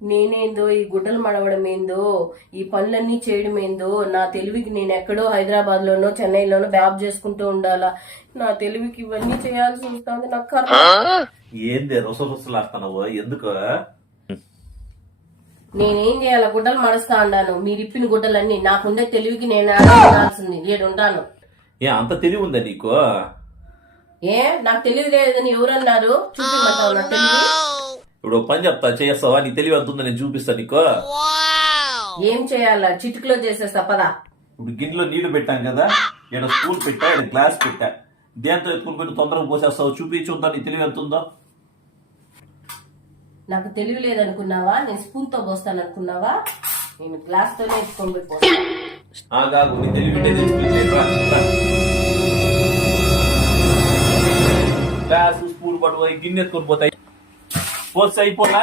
నేనేందో ఈ గుడ్డలు మడవడం ఏందో, ఈ పనులన్నీ చేయడం ఏందో, నా తెలివికి నేను ఎక్కడో హైదరాబాద్ లోనో చెన్నైలోనో జాబ్ చేసుకుంటూ ఉండాలా? నా తెలివికి ఇవన్నీ చేయాల్సి వస్తుంది. నాకు కర్మ. ఏంది రుసరుసలాడుతున్నావు ఎందుకు? నేనేం చేయాలా? గుడ్డలు మడుస్తా ఉండాను. మీరు ఇప్పిన గుడ్డలన్నీ నాకుండే తెలివికి నేను ఆడాల్సింది ఏడుంటాను. ఏ అంత తెలివి ఉందా నీకు? ఏ నాకు తెలివి లేదని ఎవరన్నారు? చూపిమంటావు నా తెలివి? ఇప్పుడు పని చెప్తా చేస్తావా? నీ తెలివి ఎంత ఉందో నేను చూపిస్తా నీకు. ఏం చేయాలా? చిటికలో చేసేస్తా పదా. ఇప్పుడు గిన్నెలో నీళ్లు పెట్టాం కదా, ఇక్కడ స్పూన్ పెట్టా, ఇక్కడ గ్లాస్ పెట్టా. దేంతో ఎత్తుకుని పోయి తొందరగా పోసేస్తావు? చూపించుందా నీ తెలివి ఎంత ఉందో? నాకు తెలివి లేదనుకున్నావా? నేను స్పూన్ తో పోస్తాను అనుకున్నావా? నేను గ్లాస్ తోనే ఎత్తుకొని పోయి పోస్తాను. కాదు నీ తెలివి ఉంటే తెలిసిపోయింది. గ్లాస్ స్పూన్ పట్టుకొని గిన్నె ఎత్తుకొని పోతాయి. పోస్తే అయిపోలా?